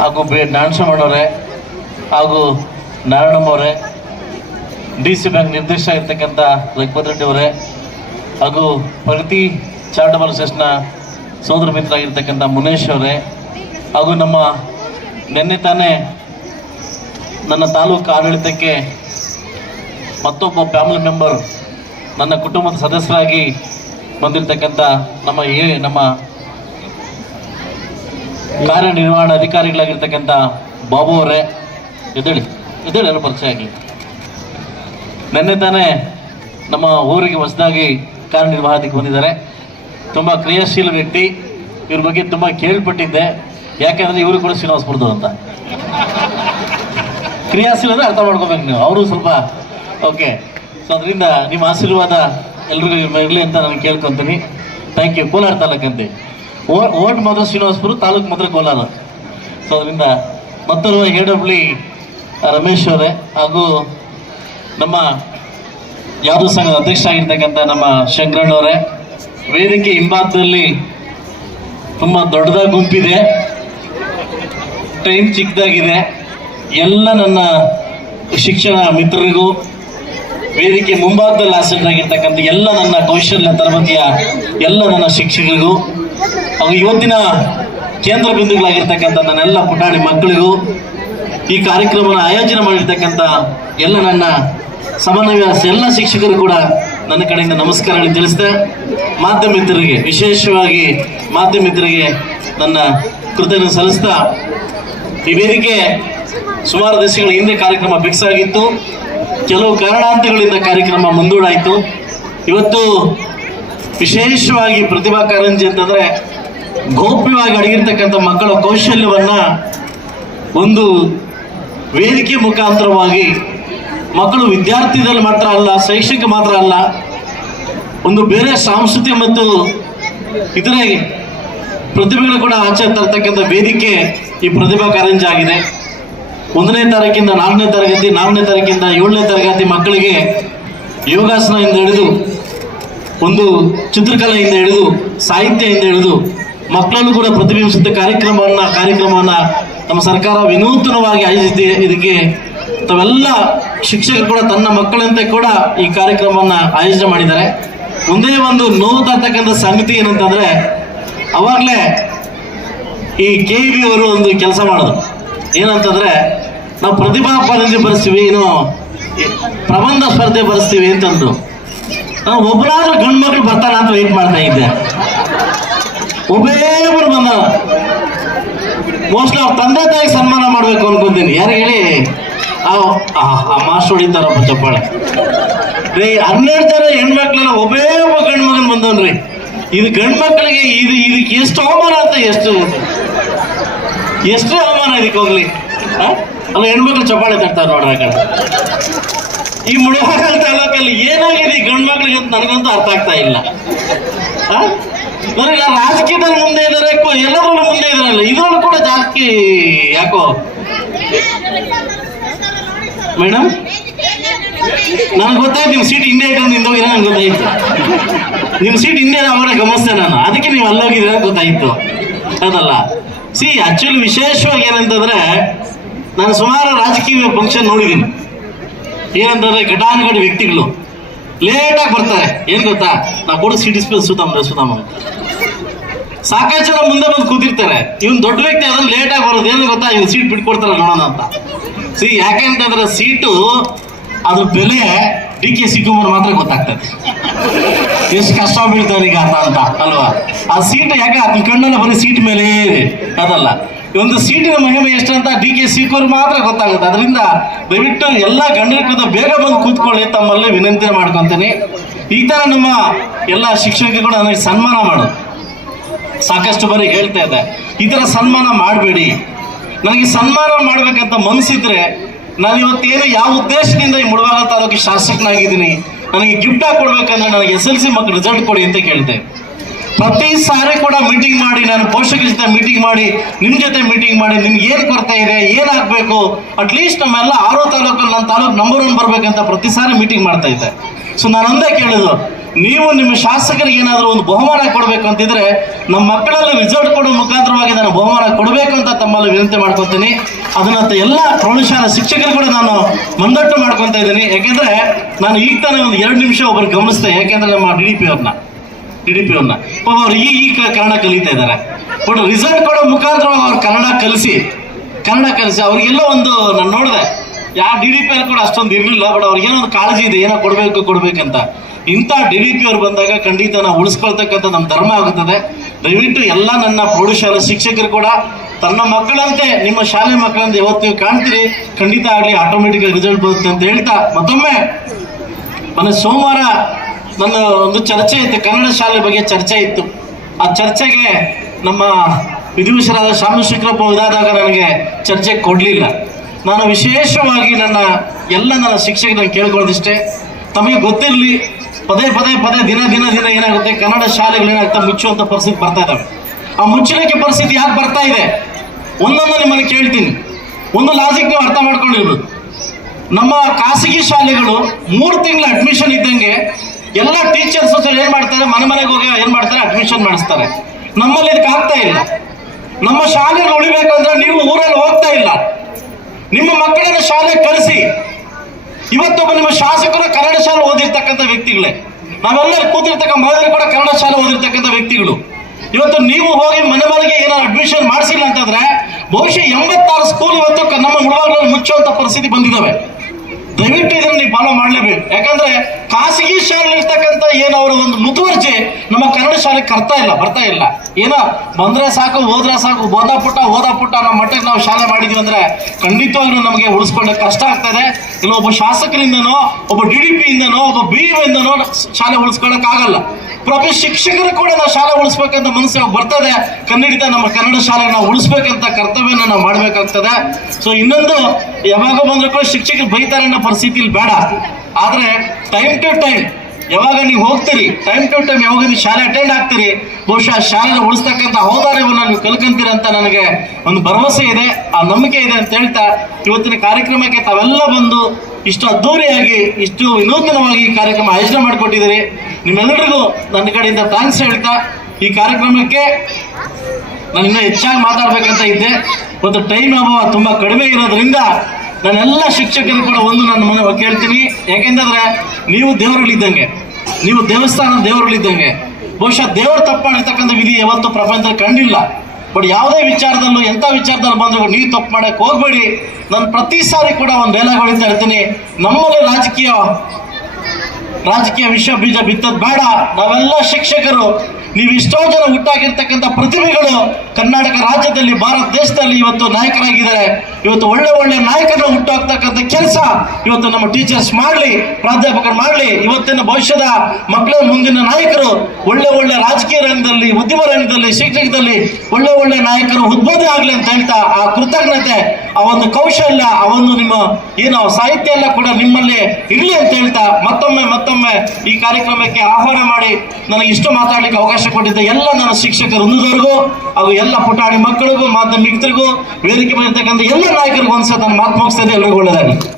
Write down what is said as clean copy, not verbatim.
ಹಾಗೂ ನಾರಾಯಣಸ್ವಾಮಿ ಹಾಗೂ ನಾರಾಯಣಮ್ಮ ಅವರೇ, DC ಬ್ಯಾಂಕ್ ನಿರ್ದೇಶಕ ಇರ್ತಕ್ಕಂಥ ರಘುಪತ್ ರೆಡ್ಡಿ ಅವರೇ, ಹಾಗೂ ಪ್ರಗತಿ ಚಾರಿಟಬಲ್ ಟ್ರಸ್ಟ್ನ ಸೋದರ ಮಿತ್ರರಾಗಿರ್ತಕ್ಕಂಥ ಮುನೇಶ್ ಅವರೇ, ಹಾಗೂ ನಮ್ಮ ನಿನ್ನೆ ತಾನೇ ನನ್ನ ತಾಲೂಕು ಆಡಳಿತಕ್ಕೆ ಮತ್ತೊಬ್ಬ ಫ್ಯಾಮಿಲಿ ಮೆಂಬರ್, ನನ್ನ ಕುಟುಂಬದ ಸದಸ್ಯರಾಗಿ ಬಂದಿರತಕ್ಕಂಥ ನಮ್ಮ ಕಾರ್ಯನಿರ್ವಹಣಾ ಅಧಿಕಾರಿಗಳಾಗಿರ್ತಕ್ಕಂಥ ಬಾಬು ಅವರೇ, ಎದ್ದೇಳಿ ಎಲ್ಲ ಪರಿಚಯ ಆಗಲಿ. ನಿನ್ನೆ ತಾನೇ ನಮ್ಮ ಊರಿಗೆ ಹೊಸದಾಗಿ ಕಾರ್ಯನಿರ್ವಾಹಕರಿಗೆ ಬಂದಿದ್ದಾರೆ. ತುಂಬ ಕ್ರಿಯಾಶೀಲ ವ್ಯಕ್ತಿ. ಇವ್ರ ಬಗ್ಗೆ ತುಂಬ ಕೇಳ್ಪಟ್ಟಿದ್ದೆ. ಯಾಕೆಂದರೆ ಇವರು ಕೂಡ ಶ್ರೀನಿವಾಸಪುರದವರು ಅಂತ. ಕ್ರಿಯಾಶೀಲ ಅಂದರೆ ಅರ್ಥ ಮಾಡ್ಕೋಬೇಕು ನೀವು, ಅವರು ಸ್ವಲ್ಪ ಓಕೆ. ಸೊ ಅದರಿಂದ ನಿಮ್ಮ ಆಶೀರ್ವಾದ ಎಲ್ರಿಗೂ ಇರಲಿ ಅಂತ ನಾನು ಕೇಳ್ಕೊತೀನಿ. Thank you. ಕೋಲಾರ ತಾಲೂಕಂತೆ ಓಟ್ ಮಾತ್ರ ಶ್ರೀನಿವಾಸಪುರ, ತಾಲೂಕು ಮಾತ್ರ ಕೋಲಾರ. ಸೊ ಅದರಿಂದ ಮತ್ತೊಬ್ಬ ಹೇಡಬ್ಳಿ ರಮೇಶ್ ಅವರೇ, ಹಾಗೂ ನಮ್ಮ ಯಾದವ ಸಂಘದ ಅಧ್ಯಕ್ಷರಾಗಿರ್ತಕ್ಕಂಥ ನಮ್ಮ ಶಂಕರಣ್ಣವರೇ, ವೇದಿಕೆ ಹಿಂಭಾಗದಲ್ಲಿ ತುಂಬ ದೊಡ್ಡದಾಗಿ ಗುಂಪಿದೆ, ಟ್ರೈನ್ ಚಿಕ್ಕದಾಗಿದೆ. ಎಲ್ಲ ನನ್ನ ಶಿಕ್ಷಣ ಮಿತ್ರರಿಗೂ, ವೇದಿಕೆ ಮುಂಭಾಗದಲ್ಲಿ ಆಸಕ್ತರಾಗಿರ್ತಕ್ಕಂಥ ಎಲ್ಲ ನನ್ನ ಕೌಶಲ್ಯ ತರಬೇತಿಯ ಎಲ್ಲ ನನ್ನ ಶಿಕ್ಷಕರಿಗೂ, ಹಾಗೂ ಇವತ್ತಿನ ಕೇಂದ್ರ ಬಿಂದುಗಳಾಗಿರ್ತಕ್ಕಂಥ ನನ್ನೆಲ್ಲ ಪುಟಾಣಿ ಮಕ್ಕಳಿಗೂ, ಈ ಕಾರ್ಯಕ್ರಮನ ಆಯೋಜನೆ ಮಾಡಿರ್ತಕ್ಕಂಥ ಎಲ್ಲ ನನ್ನ ಸಮನ್ವಯ ಎಲ್ಲ ಶಿಕ್ಷಕರು ಕೂಡ ನನ್ನ ಕಡೆಯಿಂದ ನಮಸ್ಕಾರಗಳನ್ನು ತಿಳಿಸಿದೆ. ಮಾಧ್ಯಮ ಮಿತ್ರರಿಗೆ, ವಿಶೇಷವಾಗಿ ಮಾಧ್ಯಮ ಮಿತ್ರರಿಗೆ ನನ್ನ ಕೃತಜ್ಞತೆ ಸಲ್ಲಿಸ್ತಾ, ಈ ವೇದಿಕೆ ಸುಮಾರು ದಿವಸಗಳ ಹಿಂದೆ ಕಾರ್ಯಕ್ರಮ ಫಿಕ್ಸ್ ಆಗಿತ್ತು. ಕೆಲವು ಕಾರಣಾಂತರಗಳಿಂದ ಕಾರ್ಯಕ್ರಮ ಮುಂದೂಡಾಯಿತು. ಇವತ್ತು ವಿಶೇಷವಾಗಿ ಪ್ರತಿಭಾ ಕಾರಂಜಿ ಅಂತಂದರೆ ಗೌಪ್ಯವಾಗಿ ಅಡಗಿರ್ತಕ್ಕಂಥ ಮಕ್ಕಳ ಕೌಶಲ್ಯವನ್ನು ಒಂದು ವೇದಿಕೆ ಮುಖಾಂತರವಾಗಿ ಮಕ್ಕಳು ವಿದ್ಯಾರ್ಥಿದಲ್ಲಿ ಮಾತ್ರ ಅಲ್ಲ, ಶೈಕ್ಷಣಿಕ ಮಾತ್ರ ಅಲ್ಲ, ಒಂದು ಬೇರೆ ಸಾಂಸ್ಕೃತಿಕ ಮತ್ತು ಇತರೆ ಪ್ರತಿಭೆಗಳು ಕೂಡ ಆಚೆ ತರ್ತಕ್ಕಂಥ ವೇದಿಕೆ ಈ ಪ್ರತಿಭಾ ಕಾರಂಜಿ ಆಗಿದೆ. 1ನೇ ತಾರೀಕಿಂದ 4ನೇ ತರಗತಿ, 4ನೇ ತಾರೀಕಿಂದ 7ನೇ ತರಗತಿ ಮಕ್ಕಳಿಗೆ ಯೋಗಾಸನದಿಂದ ಹಿಡಿದು, ಒಂದು ಚಿತ್ರಕಲೆಯಿಂದ ಹಿಡಿದು, ಸಾಹಿತ್ಯದಿಂದ ಹಿಡಿದು ಮಕ್ಕಳನ್ನು ಕೂಡ ಪ್ರತಿಬಿಂಬಿಸುತ್ತ ಕಾರ್ಯಕ್ರಮವನ್ನು ನಮ್ಮ ಸರ್ಕಾರ ವಿನೂತನವಾಗಿ ಆಯೋಜಿಸಿದೆ. ಇದಕ್ಕೆ ತಾವೆಲ್ಲ ಶಿಕ್ಷಕರು ಕೂಡ ತನ್ನ ಮಕ್ಕಳಂತೆ ಕೂಡ ಈ ಕಾರ್ಯಕ್ರಮವನ್ನು ಆಯೋಜನೆ ಮಾಡಿದ್ದಾರೆ. ಒಂದೇ ಒಂದು ನೋವು ತರ್ತಕ್ಕಂಥ ಸಂಗತಿ ಏನಂತಂದರೆ, ಅವಾಗಲೇ ಈ KEB ಅವರು ಒಂದು ಕೆಲಸ ಮಾಡೋದು ಏನಂತಂದರೆ, ನಾವು ಪ್ರತಿಭಾ ಕಾರಂಜಿ ಬರೆಸ್ತೀವಿ, ಪ್ರಬಂಧ ಸ್ಪರ್ಧೆ ಬರೆಸ್ತೀವಿ ಅಂತಂದ್ರು. ನಾವು ಒಬ್ಬರಾದ್ರೂ ಗಂಡು ಮಕ್ಕಳು ಬರ್ತಾರ ಅಂತ ವೇಟ್ ಮಾಡ್ತಾ ಇದ್ದೆ. ಒಬ್ಬರು ಬಂದ, ಮೋಸ್ಟ್ಲಿ ಅವ್ರ ತಂದೆ ತಾಯಿಗೆ ಸನ್ಮಾನ ಮಾಡಬೇಕು ಅನ್ಕೊಂತೀನಿ. ಯಾರು ಹೇಳಿ, ಆ ಮಾಸ್ಟರ್ ಹೊಡಿತಾರಪ್ಪ ಚಪ್ಪಾಳೆ ರೀ. 12 ಜನ ಹೆಣ್ಮಕ್ಳೆಲ್ಲ ಒಬ್ಬ ಗಂಡು ಮಗನ್ ಬಂದವನ್ರಿ. ಇದು ಗಂಡು ಮಕ್ಕಳಿಗೆ ಇದಕ್ಕೆ ಎಷ್ಟು ಅವಮಾನ ಅಂತ, ಎಷ್ಟು ಅವಮಾನ ಇದಕ್ಕೆ ಹೋಗ್ಲಿ. ಅಲ್ಲ, ಹೆಣ್ಮಕ್ಳು ಚಪ್ಪಾಳೆ ತರ್ತಾರೆ ನೋಡ್ರಿ. ಆ ಕಡೆ ಈ ಮುಳಬಾಗಿಲು ತಾಲೂಕಲ್ಲಿ ಏನಾಗಿದೆ ಈ ಗಂಡು ಮಕ್ಳಿಗೆ ಅಂತ ನನಗಂತೂ ಅರ್ಥ ಆಗ್ತಾ ಇಲ್ಲ. ನನಗೆ ರಾಜಕೀಯದಲ್ಲಿ ಮುಂದೆ ಇದ್ದಾರೆ, ಎಲ್ಲದರಲ್ಲೂ ಮುಂದೆ ಇದಾರಲ್ಲ, ಇದರಲ್ಲೂ ಕೂಡ ಜಾಸ್ತಿ ಯಾಕೋ ಮೇಡಮ್. ನನಗೆ ಗೊತ್ತಾಯ್ತು ನಿಮ್ಮ ಸೀಟ್ ಹಿಂದೆ ಇಟ್ಟು ನಿಂದೋಗಿರ, ನನಗೆ ಗೊತ್ತಾಯ್ತು. ನಿಮ್ಮ ಸೀಟ್ ಹಿಂದೆ ಅವರೇ ಗಮನಿಸ್ತೆ ನಾನು, ಅದಕ್ಕೆ ನೀವು ಅಲ್ಲೋಗಿದ್ರೆ ಗೊತ್ತಾಯ್ತು, ಹೌದಲ್ಲ. ಆಕ್ಚುಲಿ ವಿಶೇಷವಾಗಿ ಏನಂತಂದ್ರೆ, ನಾನು ಸುಮಾರು ರಾಜಕೀಯ ಫಂಕ್ಷನ್ ನೋಡಿದ್ದೀನಿ. ಏನಂತಂದ್ರೆ, ಘಟಾನುಘಟಿ ವ್ಯಕ್ತಿಗಳು ಲೇಟಾಗಿ ಬರ್ತಾರೆ. ಏನ್ ಗೊತ್ತಾ, ನಾವು ಕೂಡ ಸೀಟ್ ಇಸ್ಬೇಕು ಸುಧಾಮ ಸಾಕಷ್ಟು ಜನ ಮುಂದೆ ಬಂದು ಕೂತಿರ್ತಾರೆ. ಇವನ್ ದೊಡ್ಡ ವ್ಯಕ್ತಿ ಅದನ್ನ ಲೇಟಾಗಿ ಬರೋದು. ಏನು ಗೊತ್ತಾ, ಇವ್ನು ಸೀಟ್ ಬಿಟ್ಕೊಡ್ತಾರ ನೋಡೋಣ ಅಂತ. ಯಾಕೆಂತಂದ್ರೆ ಸೀಟು ಅದ್ರ ಬೆಲೆ DK ಶಿವಕುಮಾರ್ ಮಾತ್ರ ಗೊತ್ತಾಗ್ತದೆ, ಎಷ್ಟು ಕಷ್ಟ ಬೀಳ್ತಾರೆ ಈಗ ಅಂತ ಅಲ್ವಾ. ಆ ಸೀಟ್ ಯಾಕೆ ಅದ್ರ ಕಣ್ಣೆಲ್ಲ ಬರೀ ಸೀಟ್ ಮೇಲೆ ಇದೆ, ಅದಲ್ಲ. ಒಂದು ಸೀಟಿನ ಮಹಿಮೆ ಎಷ್ಟಂತ DK ಶಿವಕುಮಾರ್ ಮಾತ್ರ ಗೊತ್ತಾಗುತ್ತೆ. ಅದರಿಂದ ದಯವಿಟ್ಟು ಎಲ್ಲ ಗಂಡರ ಬೇಗ ಬಂದು ಕೂತ್ಕೊಳ್ಳಿ ತಮ್ಮಲ್ಲಿ ವಿನಂತಿ ಮಾಡ್ಕೊತೀನಿ. ಈ ತರ ನಮ್ಮ ಎಲ್ಲ ಶಿಕ್ಷಕರು ಕೂಡ ನನಗೆ ಸನ್ಮಾನ ಮಾಡೋದು ಸಾಕಷ್ಟು ಬಾರಿ ಹೇಳ್ತಾ ಇದ್ದೆ, ಈ ತರ ಸನ್ಮಾನ ಮಾಡಬೇಡಿ. ನನಗೆ ಸನ್ಮಾನ ಮಾಡ್ಬೇಕಂತ ಮನಸ್ಸಿದ್ರೆ, ನಾನು ಇವತ್ತೇನು ಯಾವ ಉದ್ದೇಶದಿಂದ ಈ ಮುಳಬಾಗಿಲು ತಾಲೂಕಿಗೆ ಶಾಸಕನಾಗಿದ್ದೀನಿ, ನನಗೆ ಗಿಫ್ಟ್ ಆಗಿ ಕೊಡ್ಬೇಕಂದ್ರೆ ನನಗೆ SLC ಮಕ್ಕಳು ರಿಸಲ್ಟ್ ಕೊಡಿ ಅಂತ ಕೇಳ್ತೆ. ಪ್ರತಿ ಸಾರಿ ಕೂಡ ಮೀಟಿಂಗ್ ಮಾಡಿ, ನಾನು ಪೋಷಕರ ಜೊತೆ ಮೀಟಿಂಗ್ ಮಾಡಿ, ನಿಮ್ಮ ಜೊತೆ ಮೀಟಿಂಗ್ ಮಾಡಿ, ನಿಮ್ಗೆ ಏನು ಕೊರತೆ ಇದೆ, ಏನಾಗಬೇಕು, ಅಟ್ಲೀಸ್ಟ್ ನಮ್ಮೆಲ್ಲ 6 ತಾಲೂಕಲ್ಲಿ ನನ್ನ ತಾಲೂಕು ನಂಬರ್ 1 ಬರ್ಬೇಕಂತ ಪ್ರತಿ ಸಾರಿ ಮೀಟಿಂಗ್ ಮಾಡ್ತಾ ಇದ್ದೆ. ಸೊ ನಾನು ಒಂದೇ ಕೇಳಿದ್ರು, ನೀವು ನಿಮ್ಮ ಶಾಸಕರಿಗೆ ಏನಾದರೂ ಒಂದು ಬಹುಮಾನ ಕೊಡಬೇಕು ಅಂತಿದ್ರೆ ನಮ್ಮ ಮಕ್ಕಳಲ್ಲಿ ರಿಸಲ್ಟ್ ಕೊಡೋ ಮುಖಾಂತರವಾಗಿ ನಾನು ಬಹುಮಾನ ಕೊಡಬೇಕು ಅಂತ ತಮ್ಮಲ್ಲಿ ವಿನಂತಿ ಮಾಡ್ಕೊತೀನಿ. ಅದನ್ನಂತ ಎಲ್ಲ ಪ್ರೌಢಶಾಲಾ ಶಿಕ್ಷಕರು ಕೂಡ ನಾನು ಮುಂದಟ್ಟು ಮಾಡ್ಕೊತ ಇದ್ದೀನಿ. ಯಾಕೆಂದ್ರೆ ನಾನು ಈಗ ತಾನೇ ಒಂದು 2 ನಿಮಿಷ ಒಬ್ಬರು ಗಮನಿಸ್ತೆ. ಯಾಕೆಂದ್ರೆ ನಮ್ಮ ಡಿ ಡಿ ಪಿ ಅವ್ರನ್ನ ಅವ್ರು ಈಗ ಕನ್ನಡ ಕಲಿತಾ ಇದ್ದಾರೆ. ಬಟ್ ರಿಸಲ್ಟ್ ಕೊಡೋ ಮುಖಾಂತರವಾಗಿ ಅವ್ರು ಕನ್ನಡ ಕಲಿಸಿ ಅವ್ರಿಗೆಲ್ಲ ಒಂದು ನಾನು ನೋಡಿದೆ, ಯಾವ ಡಿ ಡಿ ಪಿ ಅವ್ರು ಕೂಡ ಅಷ್ಟೊಂದು ಇರಲಿಲ್ಲ. ಬಟ್ ಅವ್ರಿಗೇನೋ ಒಂದು ಕಾಳಜಿ ಇದೆ, ಏನೋ ಕೊಡ್ಬೇಕಂತ. ಇಂಥ ಡಿ ಡಿ ಪಿ ಅವ್ರು ಬಂದಾಗ ಖಂಡಿತ ನಾವು ಉಳಿಸ್ಕೊಳ್ತಕ್ಕಂಥ ನಮ್ಮ ಧರ್ಮ ಆಗುತ್ತದೆ. ದಯವಿಟ್ಟು ಎಲ್ಲ ನನ್ನ ಪ್ರೌಢಶಾಲಾ ಶಿಕ್ಷಕರು ಕೂಡ ತನ್ನ ಮಕ್ಕಳಂತೆ ನಿಮ್ಮ ಶಾಲೆ ಮಕ್ಕಳಂತೆ ಯಾವತ್ತು ನೀವು ಕಾಣ್ತೀರಿ, ಖಂಡಿತ ಆಗಲಿ ಆಟೋಮೆಟಿಕ್ ರಿಸಲ್ಟ್ ಬರುತ್ತೆ ಅಂತ ಹೇಳ್ತಾ, ಮತ್ತೊಮ್ಮೆ ಮೊನ್ನೆ ಸೋಮವಾರ ನನ್ನ ಒಂದು ಚರ್ಚೆ ಇತ್ತು, ಕನ್ನಡ ಶಾಲೆ ಬಗ್ಗೆ ಚರ್ಚೆ ಇತ್ತು. ಆ ಚರ್ಚೆಗೆ ನಮ್ಮ ವಿಧಿವಶರಾದ ಶಾಮಶೇಖರಪ್ಪ ಇದಾದಾಗ ನನಗೆ ಚರ್ಚೆ ಕೊಡಲಿಲ್ಲ. ನಾನು ವಿಶೇಷವಾಗಿ ನನ್ನ ಶಿಕ್ಷಕರನ್ನು ಕೇಳ್ಕೊಳ್ಳೋದಿಷ್ಟೇ, ತಮಗೆ ಗೊತ್ತಿರಲಿ, ಪದೇ ದಿನ ಏನಾಗುತ್ತೆ, ಕನ್ನಡ ಶಾಲೆಗಳು ಏನಾಗ್ತಾ ಮುಚ್ಚುವಂಥ ಪರಿಸ್ಥಿತಿ ಬರ್ತಾ ಇದ್ದಾವೆ. ಆ ಮುಚ್ಚಲಿಕ್ಕೆ ಪರಿಸ್ಥಿತಿ ಯಾಕೆ ಬರ್ತಾ ಇದೆ ಒಂದೊಂದು ನಿಮ್ಮನ್ನು ಕೇಳ್ತೀನಿ. ಒಂದು ಲಾಜಿಕ್ ನೀವು ಅರ್ಥ ಮಾಡ್ಕೊಂಡಿರ್ಬೋದು. ನಮ್ಮ ಖಾಸಗಿ ಶಾಲೆಗಳು 3 ತಿಂಗಳ ಅಡ್ಮಿಷನ್ ಇದ್ದಂಗೆ ಎಲ್ಲ ಟೀಚರ್ಸ್ ಏನ್ ಮಾಡ್ತಾರೆ, ಮನೆಗೆ ಹೋಗಿ ಏನ್ ಮಾಡ್ತಾರೆ, ಅಡ್ಮಿಷನ್ ಮಾಡಿಸ್ತಾರೆ. ನಮ್ಮಲ್ಲಿ ಇದಕ್ಕೆ ಆಗ್ತಾ ಇಲ್ಲ. ನಮ್ಮ ಶಾಲೆಗಳು ಉಳಿಬೇಕಂದ್ರೆ ನೀವು ಊರಲ್ಲಿ ಹೋಗ್ತಾ ಇಲ್ಲ. ನಿಮ್ಮ ಮಕ್ಕಳನ್ನ ಶಾಲೆಗೆ ಕಳಿಸಿ. ಇವತ್ತೊಬ್ಬ ನಿಮ್ಮ ಶಾಸಕರು ಕನ್ನಡ ಶಾಲೆ ಓದಿರ್ತಕ್ಕಂಥ ವ್ಯಕ್ತಿಗಳೇ, ನಾವೆಲ್ಲರೂ ಕೂತಿರ್ತಕ್ಕ ಮಹಿಳೆಯರು ಕೂಡ ಕನ್ನಡ ಶಾಲೆ ಓದಿರ್ತಕ್ಕಂಥ ವ್ಯಕ್ತಿಗಳು. ಇವತ್ತು ನೀವು ಹೋಗಿ ಮನೆಗೆ ಏನಾದ್ರು ಅಡ್ಮಿಷನ್ ಮಾಡಿಸಿಲ್ಲ ಅಂತಂದ್ರೆ ಬಹುಶಃ 86 ಸ್ಕೂಲ್ ಇವತ್ತು ನಮ್ಮ ಮುಳುವಾಗ್ಲಲ್ಲಿ ಮುಚ್ಚುವಂತ ಪರಿಸ್ಥಿತಿ ಬಂದಿದ್ದಾವೆ. ದಯವಿಟ್ಟು ಇದನ್ನು ನೀವು ಫಾಲೋ ಮಾಡಲೇಬೇಕು. ಯಾಕಂದ್ರೆ ಖಾಸಗಿ ಶಾಲೆ ಇರ್ತಕ್ಕಂಥ ಏನು ಅವರ ಒಂದು ಮುತುವರ್ಜಿ ನಮ್ಮ ಕನ್ನಡ ಶಾಲೆಗೆ ಬರ್ತಾ ಇಲ್ಲ. ಏನೋ ಬಂದ್ರೆ ಸಾಕು, ಹೋದ್ರೆ ಸಾಕು, ಓದಾ ಪುಟ್ಟ ನಮ್ಮ ಮಟ್ಟಕ್ಕೆ ನಾವು ಶಾಲೆ ಮಾಡಿದ್ವಿ ಅಂದ್ರೆ ಖಂಡಿತವಾಗ್ಲೂ ನಮಗೆ ಉಳಿಸ್ಕೊಳ್ಳೋಕೆ ಕಷ್ಟ ಆಗ್ತದೆ. ಇಲ್ಲ ಒಬ್ಬ ಶಾಸಕರಿಂದನೋ, ಒಬ್ಬ ಡಿ ಡಿ ಪಿ ಇಂದನೋ, ಒಬ್ಬ ಬಿ ಇಂದನೋ ಶಾಲೆ ಉಳಿಸ್ಕೊಳ್ಳೋಕೆ ಆಗಲ್ಲ. ಪ್ರತಿ ಶಿಕ್ಷಕರು ಕೂಡ ನಾವು ಶಾಲೆ ಉಳಿಸ್ಬೇಕಂತ ಮನಸ್ಸಿಗೆ ಬರ್ತದೆ. ಖಂಡಿತ ನಮ್ಮ ಕನ್ನಡ ಶಾಲೆ ನಾವು ಉಳಿಸ್ಬೇಕಂತ ಕರ್ತವ್ಯನ ನಾವು ಮಾಡಬೇಕಾಗ್ತದೆ. ಸೊ ಇನ್ನೊಂದು, ಯಾವಾಗ ಬಂದ್ರು ಕೂಡ ಶಿಕ್ಷಕರು ಬೈತಾರೆ ಅನ್ನೋ ಪರಿಸ್ಥಿತಿ ಇಲ್ಲಿ ಬೇಡ. ಆದ್ರೆ ಟೈಮ್ ಟು ಟೈಮ್ ಯಾವಾಗ ನೀವು ಹೋಗ್ತೀರಿ, ಟೈಮ್ ಟು ಟೈಮ್ ಯಾವಾಗ ನೀವು ಶಾಲೆ ಅಟೆಂಡ್ ಆಗ್ತೀರಿ, ಬಹುಶಃ ಶಾಲೆನ ಉಳಿಸ್ತಕ್ಕಂಥ ಔದಾರ್ಯವನ್ನು ನೀವು ಕಲ್ಕೊಂತೀರಿ ಅಂತ ನನಗೆ ಒಂದು ಭರವಸೆ ಇದೆ, ಆ ನಂಬಿಕೆ ಇದೆ ಅಂತ ಹೇಳ್ತಾ, ಇವತ್ತಿನ ಕಾರ್ಯಕ್ರಮಕ್ಕೆ ತಾವೆಲ್ಲ ಬಂದು ಇಷ್ಟು ಅದ್ದೂರಿಯಾಗಿ, ಇಷ್ಟು ವಿನೂತನವಾಗಿ ಈ ಕಾರ್ಯಕ್ರಮ ಆಯೋಜನೆ ಮಾಡಿಕೊಟ್ಟಿದ್ದೀರಿ. ನಿಮ್ಮೆಲ್ಲರಿಗೂ ನನ್ನ ಕಡೆಯಿಂದ ಥ್ಯಾಂಕ್ಸ್ ಹೇಳ್ತಾ, ಈ ಕಾರ್ಯಕ್ರಮಕ್ಕೆ ನಾನು ಇನ್ನೂ ಹೆಚ್ಚಾಗಿ ಮಾತಾಡ್ಬೇಕಂತ ಇದ್ದೆ. ಮತ್ತು ಟೈಮ್ ಅಭಾವ ತುಂಬಾ ಕಡಿಮೆ ಇರೋದ್ರಿಂದ ನಾನೆಲ್ಲ ಶಿಕ್ಷಕರು ಕೂಡ ಒಂದು ನನ್ನ ಮನೆ ಕೇಳ್ತೀನಿ. ಯಾಕೆಂದ್ರೆ ನೀವು ದೇವರುಗಳಿದ್ದಂಗೆ, ನೀವು ದೇವಸ್ಥಾನದ ದೇವರುಗಳಿದ್ದಂಗೆ. ಬಹುಶಃ ದೇವರು ತಪ್ಪು ಮಾಡಿರ್ತಕ್ಕಂಥ ವಿಧಿ ಯಾವತ್ತೂ ಪ್ರಪಂಚದಲ್ಲಿ ಕಂಡಿಲ್ಲ. ಬಟ್ ಯಾವುದೇ ವಿಚಾರದಲ್ಲೂ, ಎಂಥ ವಿಚಾರದಲ್ಲಿ ಬಂದರೂ ನೀವು ತಪ್ಪು ಮಾಡಕ್ಕೆ ಹೋಗ್ಬೇಡಿ. ನಾನು ಪ್ರತಿ ಸಾರಿ ಕೂಡ ಒಂದು ಡೈಲಾಗ್ ಹೊಡಿತಾ ಇರ್ತೀನಿ, ನಮ್ಮಲ್ಲಿ ರಾಜಕೀಯ ವಿಷ ಬೀಜ ಬಿತ್ತದ್ ಬೇಡ. ನಾವೆಲ್ಲ ಶಿಕ್ಷಕರು, ನೀವು ಇಷ್ಟೋ ಜನ ಹುಟ್ಟಾಗಿರ್ತಕ್ಕಂಥ ಪ್ರತಿಭೆಗಳು ಕರ್ನಾಟಕ ರಾಜ್ಯದಲ್ಲಿ, ಭಾರತ ದೇಶದಲ್ಲಿ ಇವತ್ತು ನಾಯಕರಾಗಿದ್ದಾರೆ. ಇವತ್ತು ಒಳ್ಳೆ ನಾಯಕರನ್ನ ಹುಟ್ಟಾಗ್ತಕ್ಕಂಥ ಕೆಲಸ ಇವತ್ತು ನಮ್ಮ ಟೀಚರ್ಸ್ ಮಾಡಲಿ, ಪ್ರಾಧ್ಯಾಪಕರು ಮಾಡಲಿ. ಇವತ್ತಿನ ಭವಿಷ್ಯದ ಮಕ್ಕಳ ಮುಂದಿನ ನಾಯಕರು ಒಳ್ಳೆ ರಾಜಕೀಯ ರಂಗದಲ್ಲಿ, ಉದ್ಯಮ ರಂಗದಲ್ಲಿ, ಶಿಕ್ಷಣದಲ್ಲಿ ಒಳ್ಳೆ ನಾಯಕರು ಉದ್ಬೋಧ ಆಗಲಿ ಅಂತ ಹೇಳ್ತಾ, ಆ ಕೃತಜ್ಞತೆ, ಆ ಒಂದು ಕೌಶಲ್ಯ, ಆ ಒಂದು ನಿಮ್ಮ ಏನು ಸಾಹಿತ್ಯ ಎಲ್ಲ ಕೂಡ ನಿಮ್ಮಲ್ಲಿ ಇರಲಿ ಅಂತ ಹೇಳ್ತಾ, ಮತ್ತೊಮ್ಮೆ ಈ ಕಾರ್ಯಕ್ರಮಕ್ಕೆ ಆಹ್ವಾನ ಮಾಡಿ ನನಗೆ ಇಷ್ಟು ಮಾತಾಡಲಿಕ್ಕೆ ಅವಕಾಶ ಕೊಟ್ಟಿದ್ದ ಎಲ್ಲ ನನ್ನ ಶಿಕ್ಷಕ ವೃಂದದವರಿಗೂ ಹಾಗೂ ಎಲ್ಲ ಪುಟಾಣಿ ಮಕ್ಕಳಿಗೂ, ಮಾಧ್ಯಮಿಕರಿಗೂ, ವೇದಿಕೆ ಮೇಲೆ ಇರ್ತಕ್ಕಂಥ ಎಲ್ಲ ನಾಯಕರಿಗೂ ಒಂದ್ಸಲ ನಾನು ಮಾತು ಮುಗಿಸ್ತಾ ಇದ್ದೆ. ಎಲ್ಲರಿಗೂ ಒಳ್ಳೆಯದಾಗಲಿ.